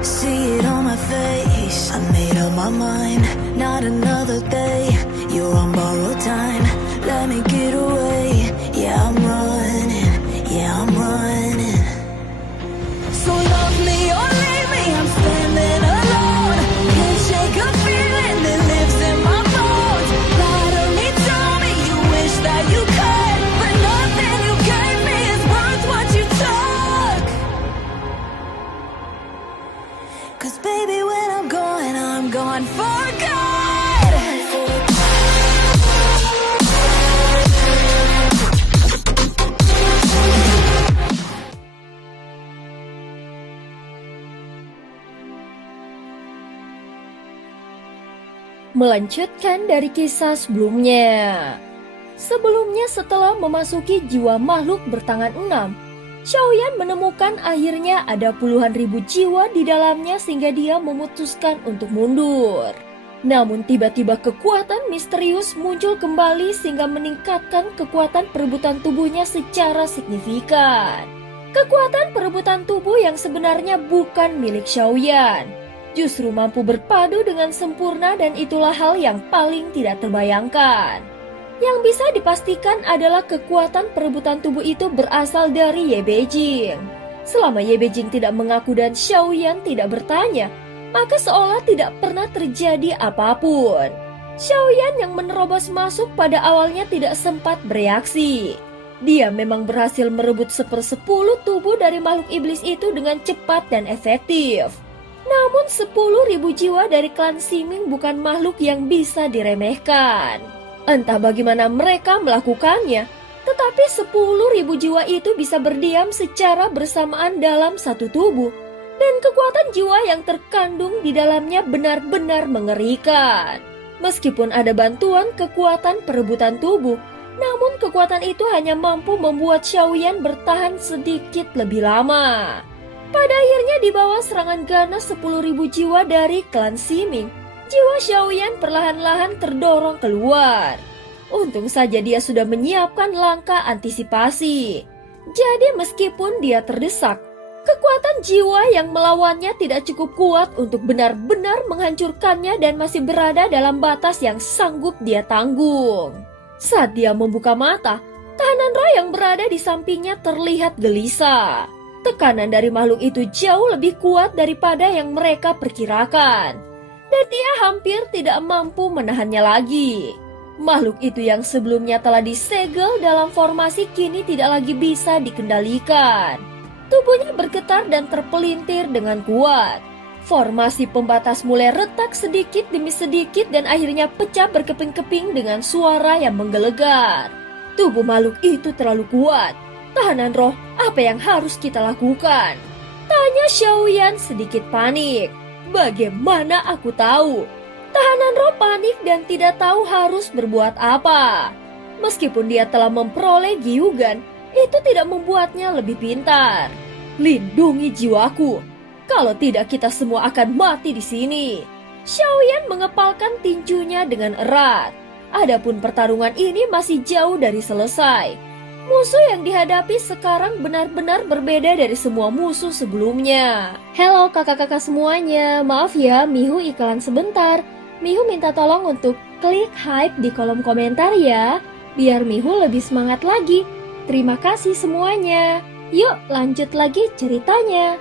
See it on my face, I made up my mind. Not another day, you're on borrowed time. Let me get away, yeah I'm running, yeah I'm running. So love me or leave me, I'm standing alone. Can't shake a feeling that lives in my bones. Lie to me, tell me you wish that you could, but nothing you gave me is worth what you took. 'Cause baby when I'm gone for good. Melanjutkan dari kisah sebelumnya. Sebelumnya setelah memasuki jiwa makhluk bertangan 6, Xiaoyan menemukan akhirnya ada puluhan ribu jiwa di dalamnya sehingga dia memutuskan untuk mundur. Namun tiba-tiba kekuatan misterius muncul kembali sehingga meningkatkan kekuatan perebutan tubuhnya secara signifikan. Kekuatan perebutan tubuh yang sebenarnya bukan milik Xiaoyan, justru mampu berpadu dengan sempurna dan itulah hal yang paling tidak terbayangkan. Yang bisa dipastikan adalah kekuatan perebutan tubuh itu berasal dari Ye Beijing. Selama Ye Beijing tidak mengaku dan Xiaoyan tidak bertanya, maka seolah tidak pernah terjadi apapun. Xiaoyan yang menerobos masuk pada awalnya tidak sempat bereaksi. Dia memang berhasil merebut 1/10 tubuh dari makhluk iblis itu dengan cepat dan efektif. Namun 10.000 jiwa dari klan Ximing bukan makhluk yang bisa diremehkan. Entah bagaimana mereka melakukannya, tetapi 10.000 jiwa itu bisa berdiam secara bersamaan dalam satu tubuh. Dan kekuatan jiwa yang terkandung di dalamnya benar-benar mengerikan. Meskipun ada bantuan kekuatan perebutan tubuh, namun kekuatan itu hanya mampu membuat Xiaoyan bertahan sedikit lebih lama. Pada akhirnya di bawah serangan ganas 10.000 jiwa dari klan Ximing, jiwa Xiaoyan perlahan-lahan terdorong keluar. Untung saja dia sudah menyiapkan langkah antisipasi. Jadi meskipun dia terdesak, kekuatan jiwa yang melawannya tidak cukup kuat untuk benar-benar menghancurkannya dan masih berada dalam batas yang sanggup dia tanggung. Saat dia membuka mata, tahanan roh yang berada di sampingnya terlihat gelisah. Tekanan dari makhluk itu jauh lebih kuat daripada yang mereka perkirakan. Dan dia hampir tidak mampu menahannya lagi. Makhluk itu yang sebelumnya telah disegel dalam formasi kini tidak lagi bisa dikendalikan. Tubuhnya bergetar dan terpelintir dengan kuat. Formasi pembatas mulai retak sedikit demi sedikit dan akhirnya pecah berkeping-keping dengan suara yang menggelegar. Tubuh makhluk itu terlalu kuat. Tahanan roh, apa yang harus kita lakukan? Tanya Xiaoyan sedikit panik. Bagaimana aku tahu? Tahanan roh panik dan tidak tahu harus berbuat apa. Meskipun dia telah memperoleh Gyugan, itu tidak membuatnya lebih pintar. Lindungi jiwaku. Kalau tidak kita semua akan mati di sini. Xiaoyan mengepalkan tinjunya dengan erat. Adapun pertarungan ini masih jauh dari selesai. Musuh yang dihadapi sekarang benar-benar berbeda dari semua musuh sebelumnya. Halo kakak-kakak semuanya, maaf ya Mihu iklan sebentar. Mihu minta tolong untuk klik hype di kolom komentar ya, biar Mihu lebih semangat lagi. Terima kasih semuanya. Yuk lanjut lagi ceritanya.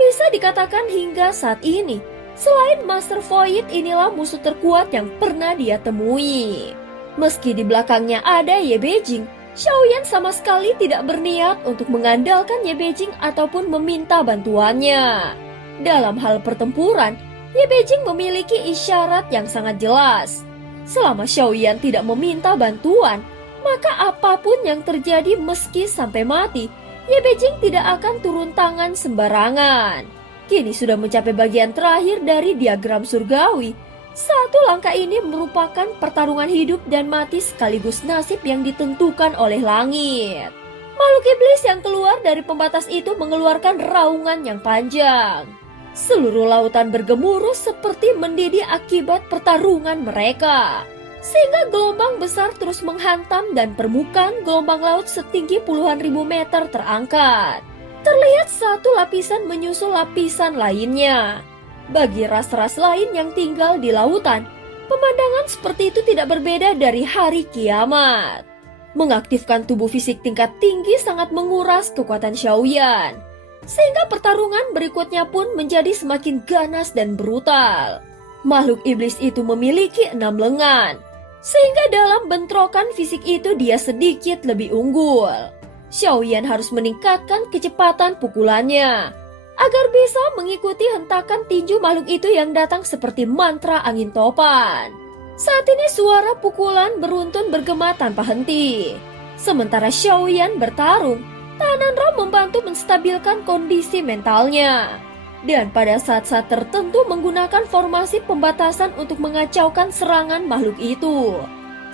Bisa dikatakan hingga saat ini, selain Master Void inilah musuh terkuat yang pernah dia temui. Meski di belakangnya ada Ye Beijing, Xiaoyan sama sekali tidak berniat untuk mengandalkan Ye Beijing ataupun meminta bantuannya. Dalam hal pertempuran, Ye Beijing memiliki isyarat yang sangat jelas. Selama Xiaoyan tidak meminta bantuan, maka apapun yang terjadi meski sampai mati, Ye Beijing tidak akan turun tangan sembarangan. Kini sudah mencapai bagian terakhir dari diagram surgawi. Satu langkah ini merupakan pertarungan hidup dan mati sekaligus nasib yang ditentukan oleh langit. Makhluk iblis yang keluar dari pembatas itu mengeluarkan raungan yang panjang. Seluruh lautan bergemuruh seperti mendidih akibat pertarungan mereka. Sehingga gelombang besar terus menghantam dan permukaan gelombang laut setinggi puluhan ribu meter terangkat. Terlihat satu lapisan menyusul lapisan lainnya. Bagi ras-ras lain yang tinggal di lautan, pemandangan seperti itu tidak berbeda dari hari kiamat. Mengaktifkan tubuh fisik tingkat tinggi sangat menguras kekuatan Xiaoyan, sehingga pertarungan berikutnya pun menjadi semakin ganas dan brutal. Makhluk iblis itu memiliki 6 lengan, sehingga dalam bentrokan fisik itu dia sedikit lebih unggul. Xiaoyan harus meningkatkan kecepatan pukulannya agar bisa mengikuti hentakan tinju makhluk itu yang datang seperti mantra angin topan. Saat ini suara pukulan beruntun bergema tanpa henti. Sementara Xiaoyan bertarung, tahanan roh membantu menstabilkan kondisi mentalnya. Dan pada saat-saat tertentu menggunakan formasi pembatasan untuk mengacaukan serangan makhluk itu.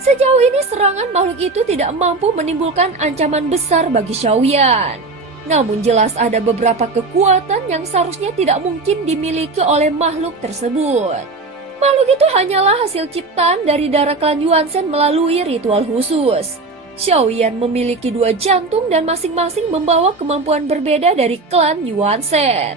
Sejauh ini serangan makhluk itu tidak mampu menimbulkan ancaman besar bagi Xiaoyan. Namun jelas ada beberapa kekuatan yang seharusnya tidak mungkin dimiliki oleh makhluk tersebut. Makhluk itu hanyalah hasil ciptaan dari darah klan Yuanzhen melalui ritual khusus. Xiaoyan memiliki 2 jantung dan masing-masing membawa kemampuan berbeda dari klan Yuanzhen.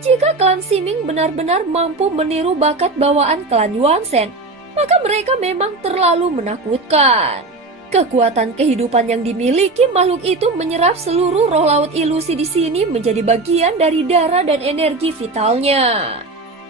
Jika klan Ximing benar-benar mampu meniru bakat bawaan klan Yuanzhen, maka mereka memang terlalu menakutkan. Kekuatan kehidupan yang dimiliki makhluk itu menyerap seluruh roh laut ilusi di sini menjadi bagian dari darah dan energi vitalnya.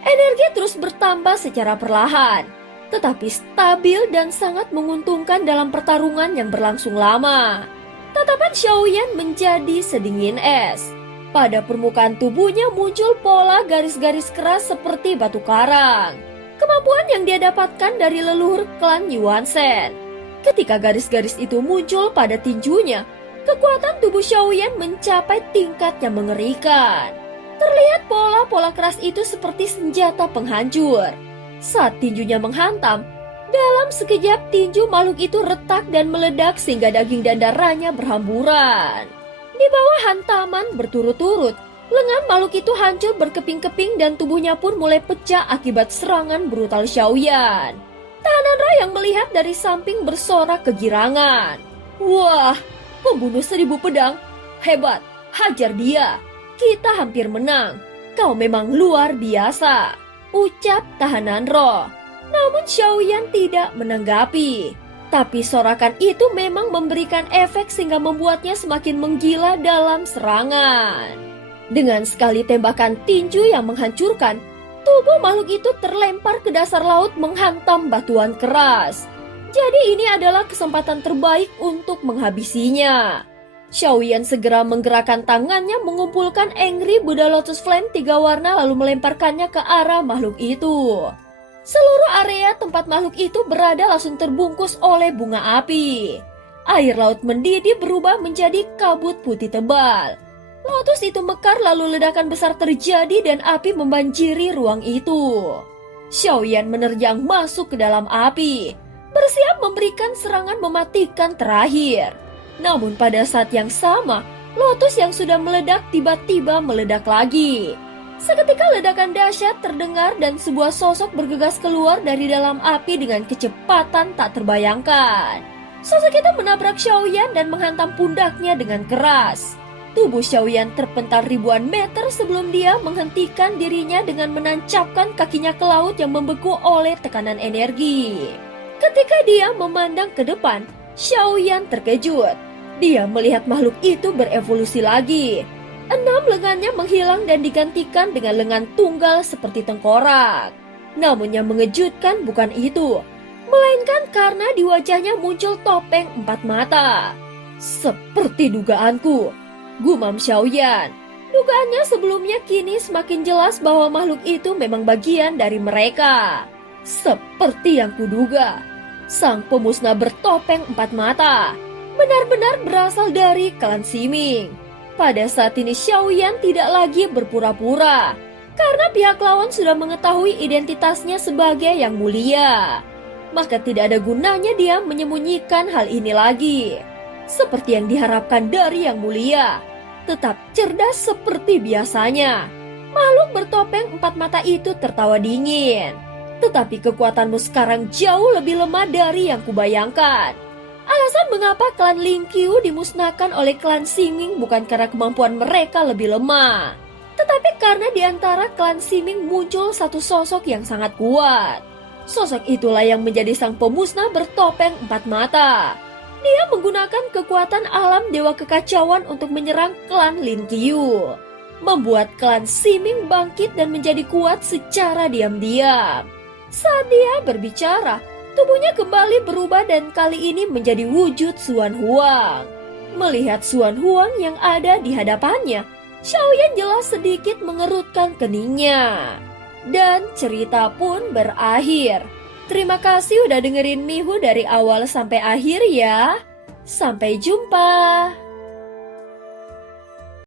Energi terus bertambah secara perlahan, tetapi stabil dan sangat menguntungkan dalam pertarungan yang berlangsung lama. Tatapan Xiaoyan menjadi sedingin es. Pada permukaan tubuhnya muncul pola garis-garis keras seperti batu karang. Kemampuan yang dia dapatkan dari leluhur klan Yuanzhen. Ketika garis-garis itu muncul pada tinjunya, kekuatan tubuh Xiaoyan mencapai tingkat yang mengerikan. Terlihat pola-pola keras itu seperti senjata penghancur. Saat tinjunya menghantam, dalam sekejap tinju makhluk itu retak dan meledak sehingga daging dan darahnya berhamburan. Di bawah hantaman berturut-turut, lengan makhluk itu hancur berkeping-keping dan tubuhnya pun mulai pecah akibat serangan brutal Xiaoyan. Tahanan roh yang melihat dari samping bersorak kegirangan. Wah, pembunuh 1000 pedang. Hebat, hajar dia. Kita hampir menang. Kau memang luar biasa, ucap tahanan roh. Namun Xiaoyan tidak menanggapi. Tapi sorakan itu memang memberikan efek sehingga membuatnya semakin menggila dalam serangan. Dengan sekali tembakan tinju yang menghancurkan, tubuh makhluk itu terlempar ke dasar laut menghantam batuan keras. Jadi ini adalah kesempatan terbaik untuk menghabisinya. Xiaoyan segera menggerakkan tangannya mengumpulkan Angry Buddha Lotus Flame 3 warna lalu melemparkannya ke arah makhluk itu. Seluruh area tempat makhluk itu berada langsung terbungkus oleh bunga api. Air laut mendidih berubah menjadi kabut putih tebal. Lotus itu mekar lalu ledakan besar terjadi dan api membanjiri ruang itu. Xiaoyan menerjang masuk ke dalam api, bersiap memberikan serangan mematikan terakhir. Namun pada saat yang sama, Lotus yang sudah meledak tiba-tiba meledak lagi. Seketika ledakan dahsyat terdengar dan sebuah sosok bergegas keluar dari dalam api dengan kecepatan tak terbayangkan. Sosok itu menabrak Xiaoyan dan menghantam pundaknya dengan keras. Tubuh Xiaoyan terpental ribuan meter sebelum dia menghentikan dirinya dengan menancapkan kakinya ke laut yang membeku oleh tekanan energi. Ketika dia memandang ke depan, Xiaoyan terkejut. Dia melihat makhluk itu berevolusi lagi. 6 lengannya menghilang dan digantikan dengan lengan tunggal seperti tengkorak. Namun yang mengejutkan bukan itu, melainkan karena di wajahnya muncul topeng 4 mata. Seperti dugaanku, gumam Xiaoyan. Dugaannya sebelumnya kini semakin jelas bahwa makhluk itu memang bagian dari mereka. Seperti yang kuduga, sang pemusnah bertopeng 4 mata benar-benar berasal dari klan Ximing. Pada saat ini Xiaoyan tidak lagi berpura-pura, karena pihak lawan sudah mengetahui identitasnya sebagai yang mulia. Maka tidak ada gunanya dia menyembunyikan hal ini lagi. Seperti yang diharapkan dari yang mulia, tetap cerdas seperti biasanya. Makhluk bertopeng 4 mata itu tertawa dingin. Tetapi kekuatanmu sekarang jauh lebih lemah dari yang kubayangkan. Alasan mengapa klan Lingqiu dimusnahkan oleh klan Siming bukan karena kemampuan mereka lebih lemah, tetapi karena di antara klan Siming muncul satu sosok yang sangat kuat. Sosok itulah yang menjadi sang pemusnah bertopeng 4 mata. Dia menggunakan kekuatan alam dewa kekacauan untuk menyerang klan Lingqiu, membuat klan Siming bangkit dan menjadi kuat secara diam-diam. Saat dia berbicara, tubuhnya kembali berubah dan kali ini menjadi wujud Xuan Huang. Melihat Xuan Huang yang ada di hadapannya, Xiaoyan jelas sedikit mengerutkan keningnya. Dan cerita pun berakhir. Terima kasih udah dengerin Mihu dari awal sampai akhir ya. Sampai jumpa.